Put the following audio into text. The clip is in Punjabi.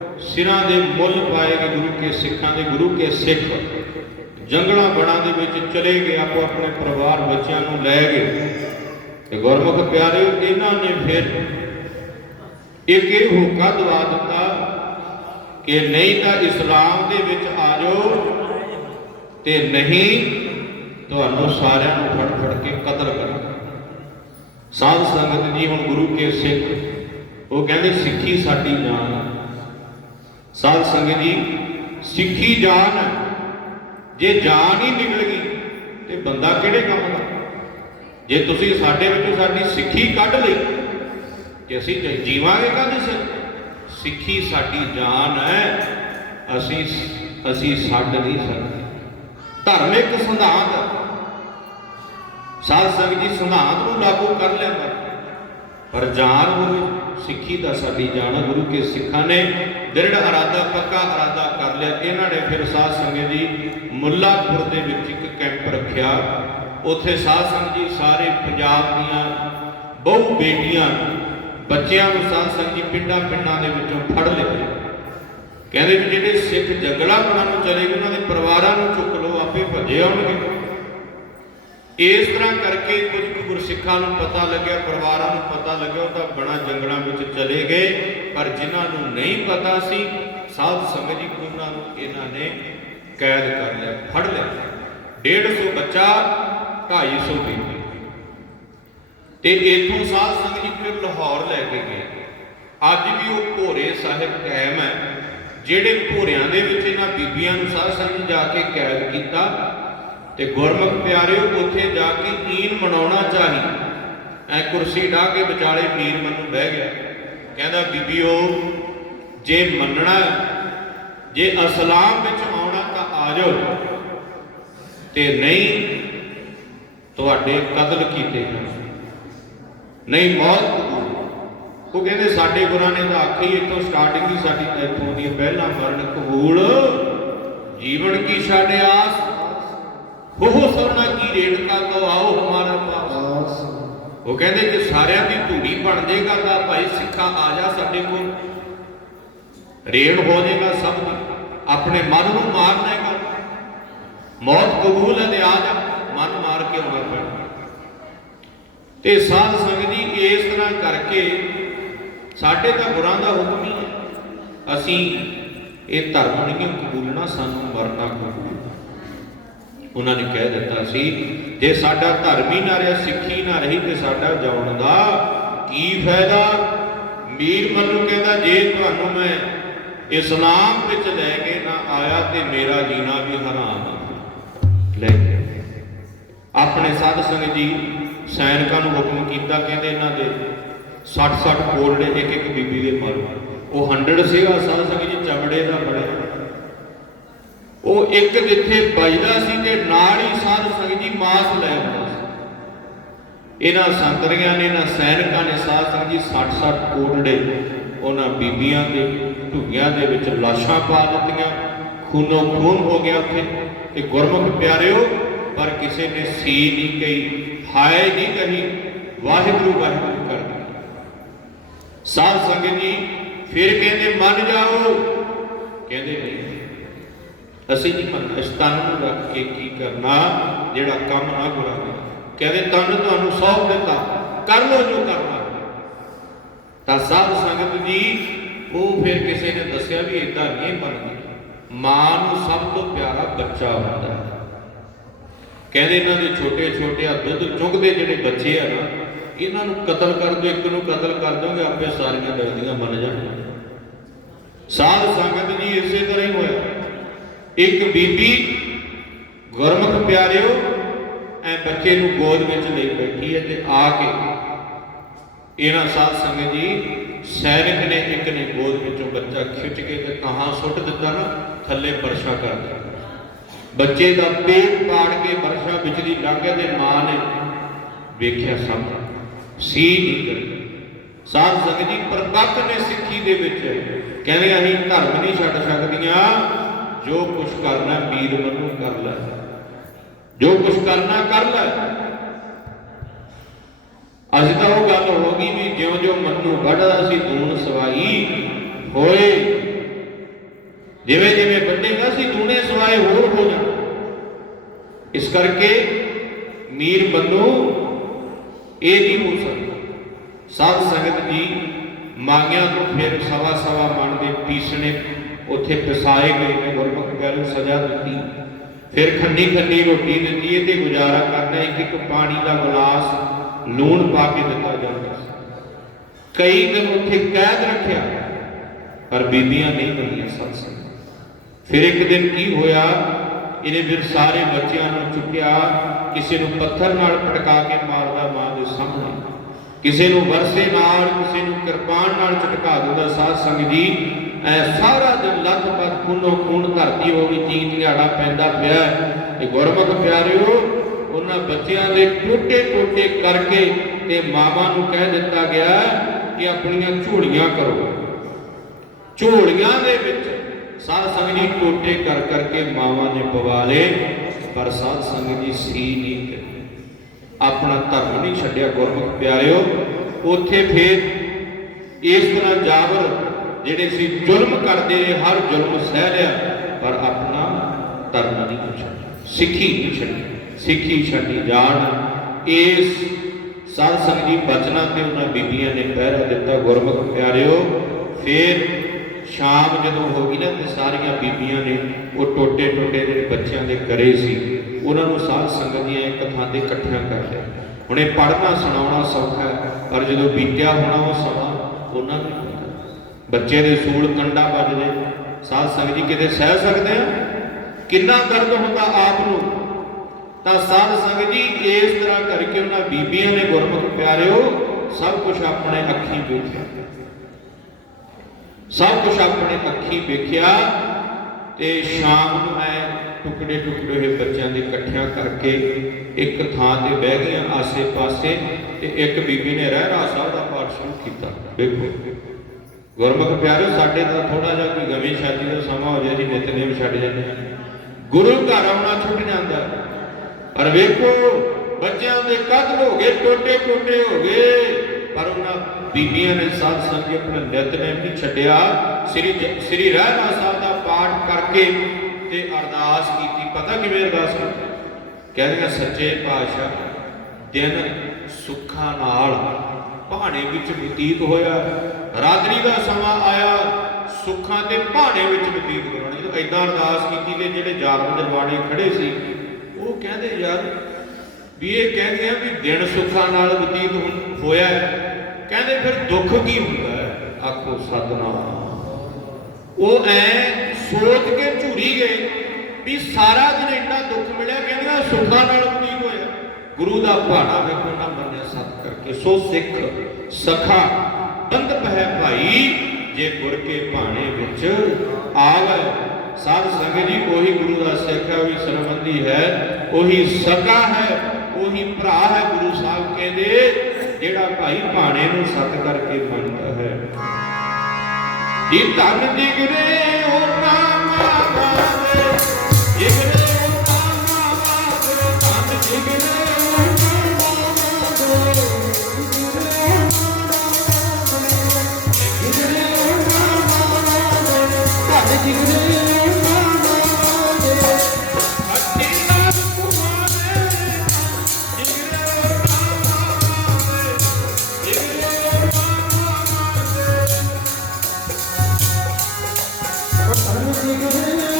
ਸਿਰਾਂ ਦੇ ਮੁੱਲ ਪਾਏਗੇ ਗੁਰੂ ਕੇ ਸਿੱਖਾਂ ਦੇ, ਗੁਰੂ ਕੇ ਸਿੱਖ ਜੰਗਲਾਂ ਬਣਾ ਦੇ ਵਿੱਚ ਚਲੇ ਗਏ, ਆਪੋ ਆਪਣੇ ਪਰਿਵਾਰ ਬੱਚਿਆਂ ਨੂੰ ਲੈ ਗਏ। ਤੇ ਗੁਰਮੁਖ ਪਿਆਰਿਓ, ਇਹਨਾਂ ਨੇ ਫਿਰ ਇੱਕ ਇਹ ਹੋਕਾ ਦਵਾ ਦਿੱਤਾ ਕਿ ਨਹੀਂ ਤਾਂ ਇਸਲਾਮ ਦੇ ਵਿੱਚ ਆ ਜਾਓ ਤੇ ਨਹੀਂ ਤੁਹਾਨੂੰ ਸਾਰਿਆਂ ਨੂੰ ਫੜ ਫੜ ਕੇ ਕਤਲ ਕਰਾਂਗੇ ਸਾਧ ਸੰਗਤ ਜੀ, ਹੁਣ ਗੁਰੂ ਕੇ ਸਿੱਖ, ਉਹ ਕਹਿੰਦੇ, ਸਿੱਖੀ ਸਾਡੀ ਜਾਨ ਸਾਧ ਸੰਗਤ ਜੀ, ਸਿੱਖੀ ਜਾਨ ਹੈ। ਜੇ ਜਾਨ ਹੀ ਨਿਕਲ ਗਈ, ਤੇ ਬੰਦਾ ਕਿਹੜੇ ਕੰਮ ਦਾ? ਜੇ ਤੁਸੀਂ ਸਾਡੇ ਵਿੱਚੋਂ ਸਾਡੀ ਸਿੱਖੀ ਕੱਢ ਲਈ ਤੇ ਅਸੀਂ ਜ- ਜੀਵਾਂਗੇ ਕਾਹਦੇ ਸਿਰ? ਸਿੱਖੀ ਸਾਡੀ ਜਾਨ ਹੈ। ਅਸੀਂ ਅਸੀਂ ਛੱਡ ਨਹੀਂ ਸਕਦੇ। ਧਾਰਮਿਕ ਸਿਧਾਂਤ ਸਾਧ ਸੰਗਤ ਜੀ ਸਿਧਾਂਤ ਨੂੰ ਲਾਗੂ ਕਰ ਲੈਂਦਾ ਪਰ ਪਰ ਜਾਨ ਗੁਰੂ ਸਿੱਖੀ ਦਾ ਸਾਡੀ ਜਾਨ ਗੁਰੂ ਕੇ ਸਿੱਖਾਂ ਨੇ ਦ੍ਰਿੜ ਇਰਾਦਾ, ਪੱਕਾ ਇਰਾਦਾ ਕਰ ਲਿਆ। ਇਹਨਾਂ ਨੇ ਫਿਰ ਸਾਧ ਸੰਗਤ ਜੀ ਮੁੱਲਾਪੁਰ ਦੇ ਵਿੱਚ ਇੱਕ ਕੈਂਪ ਰੱਖਿਆ। ਉੱਥੇ ਸਾਧ ਸੰਗਤ ਜੀ ਸਾਰੇ ਪੰਜਾਬ ਦੀਆਂ ਬਹੁ ਬੇਟੀਆਂ, ਬੱਚਿਆਂ ਨੂੰ ਸਾਧ ਸੰਗਤ ਜੀ ਪਿੰਡਾਂ ਪਿੰਡਾਂ ਦੇ ਵਿੱਚੋਂ ਫੜ ਲਿਆ। ਕਹਿੰਦੇ ਵੀ ਜਿਹੜੇ ਸਿੱਖ ਜੰਗਲਾਂ ਬਣਾਉਣ ਨੂੰ ਚਲੇ ਗਏ, ਉਹਨਾਂ ਦੇ ਪਰਿਵਾਰਾਂ ਨੂੰ ਚੁੱਕ ਲਓ, ਆਪੇ ਭੱਜੇ ਆਉਣਗੇ। ਇਸ ਤਰ੍ਹਾਂ ਕਰਕੇ ਕੁਝ ਕੁ ਗੁਰਸਿੱਖਾਂ ਨੂੰ ਪਤਾ ਲੱਗਿਆ, ਪਰਿਵਾਰਾਂ ਨੂੰ ਪਤਾ ਲੱਗਿਆ, ਉਹ ਤਾਂ ਬਣਾ ਜੰਗਲਾਂ ਵਿੱਚ ਚਲੇ ਗਏ। ਪਰ ਜਿਨ੍ਹਾਂ ਨੂੰ ਨਹੀਂ ਪਤਾ ਸੀ, ਸਾਧ ਸੰਗਤ ਜੀ, ਉਹਨਾਂ ਨੂੰ ਇਹਨਾਂ ਨੇ ਕੈਦ ਕਰ ਲਿਆ, ਫੜ ਲਿਆ। 150 ਬੱਚਾ 250 ਬੀਬੀ ਤੇ ਇਥੋਂ ਸਾਧ ਸੰਗਤ ਜੀ ਫਿਰ ਲਾਹੌਰ ਲੈ ਕੇ ਗਏ। ਅੱਜ ਵੀ ਉਹ ਭੋਰੇ ਸਾਹਿਬ ਕਾਇਮ ਹੈ, ਜਿਹੜੇ ਭੋਰਿਆਂ ਦੇ ਵਿੱਚ ਇਹਨਾਂ ਬੀਬੀਆਂ ਨੂੰ ਸਾਧ ਸੰਗਤ ਜਾ ਕੇ ਕੈਦ ਕੀਤਾ। ਤੇ ਗੁਰਮੁਖ ਪਿਆਰਿਓ, ਉੱਥੇ ਜਾ ਕੇ ਈਨ ਮਨਾਉਣਾ ਚਾਹੀ। ਐ ਕੁਰਸੀ ਢਾ ਕੇ ਵਿਚਾਲੇ ਪੀਰ ਮੈਨੂੰ ਬਹਿ ਗਿਆ। ਕਹਿੰਦਾ, ਬੀਬੀਓ, ਜੇ ਮੰਨਣਾ ਜੇ ਅਸਲਾਮ ਵਿੱਚ ਆਉਣਾ ਤਾਂ ਆ ਜਾਓ। ਤੇ ਨਹੀਂ, ਤੁਹਾਡੇ ਕਤਲ ਕੀਤੇ ਜਾਣ ਨਹੀਂ, ਮੌਤ ਕਬੂਲ। ਉਹ ਕਹਿੰਦੇ, ਸਾਡੇ ਗੁਰਾਂ ਨੇ ਤਾਂ ਆਖੀ ਇੱਥੋਂ ਸਟਾਰਟਿੰਗ ਹੀ ਸਾਡੀ ਤਾਂ ਇੱਥੋਂ ਦੀ ਪਹਿਲਾ ਮਰਨ ਕਬੂਲ। ਜੀਵਨ ਕੀ ਛਾੜੇ ਉਹ ਹੋ ਸਰਣਾ ਕੀ ਰੇੜਕਾ ਕੋ ਆਓ ਹਮਾਰਾ ਪਾਸ ਉਹ ਕਹਿੰਦੇ ਕਿ ਸਾਰਿਆਂ ਦੀ ਧੂੜੀ ਬਣ ਜਾਏਗਾ ਤਾਂ ਭਾਈ ਸਿੱਖਾ ਆ ਜਾ ਸਾਡੇ ਕੋਲ। ਰੇੜ ਹੋ ਜਾਏਗਾ ਸਭ ਦੀ। ਆਪਣੇ ਮਨ ਨੂੰ ਮਾਰ ਦੇਗਾ। ਮੌਤ ਕਬੂਲ ਹੈ ਤੇ ਆ ਜਾ, ਮਨ ਮਾਰ ਕੇ ਮਰ ਪੈਣਾ ਤੇ ਸਾਧ ਸੰਗਤ ਜੀ, ਇਸ ਤਰ੍ਹਾਂ ਕਰਕੇ ਸਾਡੇ ਤਾਂ ਗੁਰਾਂ ਦਾ ਹੁਕਮ ਹੀ ਹੈ। ਅਸੀਂ ਇਹ ਧਰਮ ਨਹੀਂ ਕਬੂਲਣਾ, ਸਾਨੂੰ ਮਰਨਾ ਕਬੂਲ। ਉਹਨਾਂ ਨੇ ਕਹਿ ਦਿੱਤਾ ਸੀ, ਜੇ ਸਾਡਾ ਧਰਮ ਹੀ ਨਾ ਰਿਹਾ, ਸਿੱਖੀ ਨਾ ਰਹੀ, ਤੇ ਸਾਡਾ ਜਾਣ ਦਾ ਕੀ ਫਾਇਦਾ? ਮੀਰ ਮੱਲੂ ਕਹਿੰਦਾ, ਜੇ ਤੁਹਾਨੂੰ ਮੈਂ ਇਸਲਾਮ ਵਿੱਚ ਲੈ ਕੇ ਨਾ ਆਇਆ, ਤੇ ਮੇਰਾ ਜੀਣਾ ਵੀ ਹਰਾਮ ਲੈ ਕੇ ਆਪਣੇ ਸਾਧ ਸੰਗਤ ਜੀ ਸੈਨਿਕਾਂ ਨੂੰ ਹੁਕਮ ਕੀਤਾ, ਕਹਿੰਦੇ ਇਹਨਾਂ ਦੇ 60 60 ਕੋਲਡੇ ਇੱਕ ਇੱਕ ਬੀਬੀ ਦੇ ਮਾਰੋ ਉਹ 100 ਸੀਗਾ, ਸਾਧ ਸੰਗਤ ਜੀ, ਚਮੜੇ ਦਾ ਬਣਿਆ ਉਹ ਇੱਕ ਜਿੱਥੇ ਵੱਜਦਾ ਸੀ ਤੇ ਨਾਲ ਹੀ ਸਾਧ ਸੰਗਤ ਜੀ ਮਾਸ ਲੈ ਆਉਂਦਾ ਸੀ। ਇਹਨਾਂ ਸੰਤਰੀਆਂ ਨੇ, ਇਹਨਾਂ ਸੈਨਿਕਾਂ ਨੇ ਸਾਧ ਸੰਗਤ ਜੀ 60 60 ਕੋਟੜੇ ਉਹਨਾਂ ਬੀਬੀਆਂ ਦੇ ਢੁੱਗਿਆਂ ਦੇ ਵਿੱਚ ਲਾਸ਼ਾਂ ਪਾ ਦਿੱਤੀਆਂ। ਖੂਨੋ ਖੂਨ ਹੋ ਗਿਆ ਉੱਥੇ। ਤੇ ਗੁਰਮੁਖ ਪਿਆਰਿਓ, ਪਰ ਕਿਸੇ ਨੇ ਸੀ ਨਹੀਂ ਕਹੀ, ਹਾਏ ਨਹੀਂ ਕਹੀ, ਵਾਹਿਗੁਰੂ ਵਾਹਿਗੁਰੂ ਕਰ ਸਾਧ ਸੰਗਤ ਜੀ ਫਿਰ ਕਹਿੰਦੇ, ਮੰਨ ਜਾਓ। ਕਹਿੰਦੇ ਨਹੀਂ। ਅਸੀਂ ਨਹੀਂ ਮੰਨਦੇ, ਅਸੀਂ ਤਨ ਨੂੰ ਰੱਖ ਕੇ ਕੀ ਕਰਨਾ, ਜਿਹੜਾ ਕੰਮ ਨਾ ਬੁਰਾ ਕਹਿੰਦੇ ਤਨ ਤੁਹਾਨੂੰ ਸੌਂਪ ਦਿੱਤਾ, ਕਰ ਲੋ ਜੋ ਕਰਨਾ। ਤਾਂ ਸਾਧ ਸੰਗਤ ਜੀ, ਉਹ ਫਿਰ ਕਿਸੇ ਨੇ ਦੱਸਿਆ ਵੀ ਇਦਾਂ ਨਹੀਂ ਬਣਦੀ। ਮਾਂ ਨੂੰ ਸਭ ਤੋਂ ਪਿਆਰਾ ਬੱਚਾ ਹੁੰਦਾ ਹੈ। ਕਹਿੰਦੇ ਇਹਨਾਂ ਦੇ ਛੋਟੇ ਛੋਟੇ ਆ, ਦੁੱਧ ਚੁੰਗਦੇ ਜਿਹੜੇ ਬੱਚੇ ਆ ਨਾ, ਇਹਨਾਂ ਨੂੰ ਕਤਲ ਕਰ ਦਿਓ, ਇੱਕ ਨੂੰ ਕਤਲ ਕਰ ਦੋਗੇ ਆਪੇ ਸਾਰੀਆਂ ਦਰਦੀਆਂ ਮੰਨ ਜਾਣਗੀਆਂ। ਸਾਧ ਸੰਗਤ ਜੀ ਇਸੇ ਤਰ੍ਹਾਂ ਹੀ ਹੋਇਆ। ਇੱਕ ਬੀਬੀ, ਗੁਰਮੁਖ ਪਿਆਰਿਓ, ਐ ਬੱਚੇ ਨੂੰ ਗੋਦ ਵਿੱਚ ਲਈ ਬੈਠੀ ਹੈ ਤੇ ਆ ਕੇ ਇਹਨਾਂ ਸਾਧ ਸੰਗਤ ਜੀ, ਸੈਨਿਕ ਨੇ ਇੱਕ ਨੇ ਗੋਦ ਵਿੱਚੋਂ ਬੱਚਾ ਖਿੱਚ ਕੇ ਤੇ ਕਹਾਂ ਸੁੱਟ ਦਿੱਤਾ ਨਾ, ਥੱਲੇ ਵਰਸ਼ਾ ਕਰ ਦਿੱਤਾ ਬੱਚੇ ਦਾ ਪੇਟ ਪਾੜ ਕੇ ਵਰਸ਼ਾ ਵਿਚਲੀ ਲੰਘੇ ਤੇ ਮਾਂ ਨੇ ਵੇਖਿਆ ਸਭ ਸੀ ਨਹੀਂ ਕਰੀ ਸਾਧ ਸੰਗਤ ਜੀ ਪ੍ਰਤੱਖ ਨੇ ਸਿੱਖੀ ਦੇ ਵਿੱਚ ਕਹਿੰਦੇ ਅਸੀਂ ਧਰਮ ਨਹੀਂ ਛੱਡ ਸਕਦੀਆਂ। ਜੋ ਕੁਛ ਕਰਨਾ ਵੀਰ ਮਨੂੰ ਕਰ ਲੈ। ਜੋ ਕੁਛ ਕਰਨਾ ਕਰ ਲੈ। ਅੱਜ ਤਾਂ ਉਹ ਗੱਲ ਹੋ ਗਈ ਵੀ ਜਿਉਂ ਜਿਉਂ ਮੰਨੂ ਵੱਢਦਾ ਸੀ ਦੂਨ ਸਵਾਈ ਹੋਏ। ਜਿਵੇਂ ਜਿਵੇਂ ਵੱਡੇਗਾ ਸੀ ਦੂਣੇ ਸਵਾਏ ਹੋਰ ਹੋ ਜਾਣ। ਇਸ ਕਰਕੇ ਮੀਰ ਬੰਨੂ ਇਹ ਨਹੀਂ ਹੋ ਸਕਦਾ। ਸਾਧ ਸੰਗਤ ਜੀ, ਮੰਗਿਆ ਤੋਂ ਫਿਰ ਸਵਾ ਸਵਾ ਮਣ ਦੇ ਪੀਸਣੇ ਉੱਥੇ ਪਿਸਾਏ ਗਏ ਨੇ ਗੁਰਮੁਖ ਪਿਆਰੇ ਨੂੰ ਸਜ਼ਾ ਦਿੱਤੀ। ਫਿਰ ਖੰਡੀ ਖੰਡੀ ਰੋਟੀ ਦਿੱਤੀ ਇਹ ਤੇ ਗੁਜ਼ਾਰਾ ਕਰਨਾ ਇੱਕ ਇੱਕ ਪਾਣੀ ਦਾ ਗਲਾਸ ਲੂਣ ਪਾ ਕੇ ਦਿੱਤਾ ਜਾਂਦਾ ਕਈ ਦਿਨ ਉੱਥੇ ਕੈਦ ਰੱਖਿਆ, ਪਰ ਬੀਬੀਆਂ ਨਹੀਂ ਬਣੀਆਂ ਸਤਸੰਗ ਫਿਰ ਇੱਕ ਦਿਨ ਕੀ ਹੋਇਆ, ਇਹਨੇ ਫਿਰ ਸਾਰੇ ਬੱਚਿਆਂ ਨੂੰ ਚੁੱਕਿਆ, ਕਿਸੇ ਨੂੰ ਪੱਥਰ ਨਾਲ ਪਟਕਾ ਕੇ ਮਾਰਦਾ ਮਾਂ ਦੇ ਸਾਹਮਣੇ। ਕਿਸੇ ਨੂੰ ਵਰਸੇ ਨਾਲ, ਕਿਸੇ ਨੂੰ ਕਿਰਪਾਨ ਨਾਲ ਝਟਕਾ ਦਿੰਦਾ ਸਾਧ ਸੰਗ ਜੀ ਐ ਸਾਰਾ ਦਿਨ ਲੱਤ ਖੂਨੋ ਖੂਨ ਧਰਤੀ ਹੋ ਗਈ ਚੀਕ ਝਾੜਾ ਪੈਂਦਾ ਪਿਆ ਤੇ ਗੁਰਮੁਖ ਪਿਆਰਿਓ, ਉਹਨਾਂ ਬੱਚਿਆਂ ਦੇ ਟੋਟੇ ਟੋਟੇ ਕਰਕੇ ਤੇ ਮਾਵਾਂ ਨੂੰ ਕਹਿ ਦਿੱਤਾ ਗਿਆ ਕਿ ਆਪਣੀਆਂ ਝੋਲੀਆਂ ਕਰੋ। ਝੋਲੀਆਂ ਦੇ ਵਿੱਚ ਸਾਧ ਸੰਗਤ ਜੀ ਟੋਟੇ ਕਰ ਕਰਕੇ ਮਾਵਾਂ ਨੇ ਪਵਾ ਲਏ, ਪਰ ਸਾਧ ਸੰਗਤ ਜੀ ਸੀ ਨਹੀਂ ਕਰੀ ਆਪਣਾ ਧਰਮ ਨਹੀਂ ਛੱਡਿਆ ਗੁਰਮੁਖ ਪਿਆਰਿਓ। ਉੱਥੇ ਫੇਰ ਇਸ ਤਰ੍ਹਾਂ ਜਾਬਰ ਜਿਹੜੇ ਸੀ ਜ਼ੁਲਮ ਕਰਦੇ ਹਰ ਜ਼ੁਲਮ ਸਹਿ ਲਿਆ ਪਰ ਆਪਣਾ ਧਰਮ ਨਹੀਂ ਛੱਡਿਆ। ਸਿੱਖੀ ਨਹੀਂ ਛੱਡੀ। ਸਿੱਖੀ ਛੱਡੀ ਜਾਣ। ਇਸ ਸਾਧ ਸੰਗਤ ਜੀ ਬਚਨਾਂ ਤੇ ਉਹਨਾਂ ਬੀਬੀਆਂ ਨੇ ਪਹਿਰਾ ਦਿੱਤਾ। ਗੁਰਮੁਖ ਪਿਆਰਿਓ, ਫਿਰ ਸ਼ਾਮ ਜਦੋਂ ਹੋ ਗਈ ਨਾ, ਤੇ ਸਾਰੀਆਂ ਬੀਬੀਆਂ ਨੇ ਉਹ ਟੋਟੇ ਟੋਟੇ ਜਿਹੜੇ ਬੱਚਿਆਂ ਦੇ ਘਰੇ ਸੀ, ਉਹਨਾਂ ਨੂੰ ਸਾਧ ਸੰਗਤ ਦੀਆਂ ਇੱਕ ਥਾਂ ਤੇ ਇਕੱਠੀਆਂ ਕਰ ਲਿਆ। ਹੁਣੇ ਇਹ ਪੜ੍ਹਨਾ, ਸੁਣਾਉਣਾ ਸੌਖਾ ਪਰ ਜਦੋਂ ਬੀਤਿਆ ਹੋਣਾ ਉਹ ਸਮਾਂ ਉਹਨਾਂ ਨੂੰ ਬੱਚੇ ਦੇ ਸੂਲ ਕੰਡਾ ਵੱਜਦੇ ਸਾਧ ਸੰਗਤ ਜੀ, ਕਿਤੇ ਸਹਿ ਸਕਦੇ ਆ? ਕਿੰਨਾ ਦਰਦ ਹੁੰਦਾ ਆਪ ਨੂੰ? ਤਾਂ ਸਾਧ ਸੰਗਤ ਜੀ, ਇਸ ਤਰ੍ਹਾਂ ਕਰਕੇ ਉਹਨਾਂ ਬੀਬੀਆਂ ਨੇ ਗੁਰਮੁਖ ਪਿਆਰਿਓ, ਸਭ ਕੁਝ ਆਪਣੇ ਅੱਖੀਂ ਵੇਖਿਆ। ਸਭ ਕੁਝ ਆਪਣੇ ਅੱਖੀਂ ਵੇਖਿਆ ਤੇ ਸ਼ਾਮ ਨੂੰ ਮੈਂ ਟੁਕੜੇ ਟੁਕੜੇ ਹੋਏ ਬੱਚਿਆਂ ਦੇ ਇਕੱਠਿਆਂ ਕਰਕੇ ਇੱਕ ਥਾਂ ਤੇ ਬਹਿ ਗਈਆਂ ਆਸੇ-ਪਾਸੇ ਤੇ ਇੱਕ ਬੀਬੀ ਨੇ ਰਹਿਰਾ ਸਾਹਿਬ ਦਾ ਪਾਠ ਸ਼ੁਰੂ ਕੀਤਾ। ਵੇਖੋ। ਗੁਰਮੁਖ ਪਿਆਰਿਓ ਸਾਡੇ ਤਾਂ ਥੋੜਾ ਜਿਹਾ ਕੋਈ ਗਵੀ ਛਾਤੀ ਦਾ ਸਮਾਂ ਹੋ ਜਾਏ ਜੀ ਨਿਤਨੇਮ ਛੱਡ ਜਾਂਦੇ ਗੁਰੂ ਘਰ ਆਉਣਾ ਛੁੱਟ ਜਾਂਦਾ। ਪਰ ਵੇਖੋ, ਬੱਚਿਆਂ ਦੇ ਕਦ ਹੋ ਗਏ, ਟੋਟੇ ਟੋਟੇ ਹੋ ਗਏ। ਪਰ ਉਹਨਾਂ ਬੀਬੀਆਂ ਨੇ ਸਾਧ ਸੰਗਤ ਆਪਣਾ ਨਿਤਨੇਮ ਨਹੀਂ ਛੱਡਿਆ। ਸ੍ਰੀ ਸ੍ਰੀ ਰਹਿਣਾ ਸਾਹਿਬ ਦਾ ਪਾਠ ਕਰਕੇ ਤੇ ਅਰਦਾਸ ਕੀਤੀ। ਪਤਾ ਕਿਵੇਂ ਅਰਦਾਸ ਕੀਤੀ? ਕਹਿੰਦੀਆਂ ਸੱਚੇ ਪਾਤਸ਼ਾਹ, ਦਿਨ ਸੁੱਖਾਂ ਨਾਲ ਭਾਣੇ ਵਿੱਚ ਬਤੀਤ ਹੋਇਆ। ਰਾਤਰੀ ਦਾ ਸਮਾਂ ਆਇਆ, ਸੁੱਖਾਂ ਤੇ ਭਾਣੇ ਵਿੱਚ ਬਤੀਤ ਕਰਾਉਣਾ ਜਦੋਂ ਐਦਾਂ ਅਰਦਾਸ ਕੀਤੀ ਕਿ ਜਿਹੜੇ ਜਾਲਮ ਦਰਵਾਣੇ ਖੜੇ ਸੀ, ਉਹ ਕਹਿੰਦੇ, ਯਾਰ, ਵੀ ਇਹ ਕਹਿੰਦੀਆਂ ਵੀ ਦਿਨ ਸੁੱਖਾਂ ਨਾਲ ਬਤੀਤ ਹੋਇਆ ਕਹਿੰਦੇ, ਫਿਰ ਦੁੱਖ ਕੀ ਹੁੰਦਾ ਆਖੋ, ਸਤਨਾਮ। ਉਹ ਐ ਸੋਚ ਕੇ ਝੂਰੀ ਗਏ ਵੀ ਸਾਰਾ ਦਿਨ ਇੰਨਾ ਦੁੱਖ ਮਿਲਿਆ, ਕਹਿੰਦੇ ਸੁੱਖਾਂ ਨਾਲ ਬਤੀਤ ਹੋਇਆ। ਗੁਰੂ ਦਾ ਭਾਣਾ ਵੇਖੋ ਨਾ ਮੰਨਿਆ ਸਤ ਕਰਕੇ। ਸੋ ਸਿੱਖ, ਸਖਾ ਬੰਦ ਪਹਿ ਭਾਈ, ਜੇ ਗੁਰ ਕੇ ਭਾਣੇ ਵਿੱਚ ਆ ਸਾਧ ਸੰਗਤ ਜੀ, ਉਹੀ ਗੁਰੂ ਦਾ ਸਿੱਖ ਹੈ, ਉਹੀ ਸਰਬੰਧੀ ਹੈ, ਉਹੀ ਸਕਾ ਹੈ, ਉਹੀ ਭਰਾ ਹੈ ਗੁਰੂ ਸਾਹਿਬ ਕਹਿੰਦੇ, ਜਿਹੜਾ ਭਾਈ ਭਾਣੇ ਨੂੰ ਸਤ ਕਰਕੇ ਮੰਨਦਾ ਹੈ। ਜੀ ਧਨ ਦਿਗਰੇ ਉਹ ਨਾਮ ਆਵੇ ਦਿਗਰੇ ਉਹ ਨਾਮ ਆਵੇ ਧਨ ਦਿਗਰੇ ਆਵੇ ਧਨ ਦਿਗਰੇ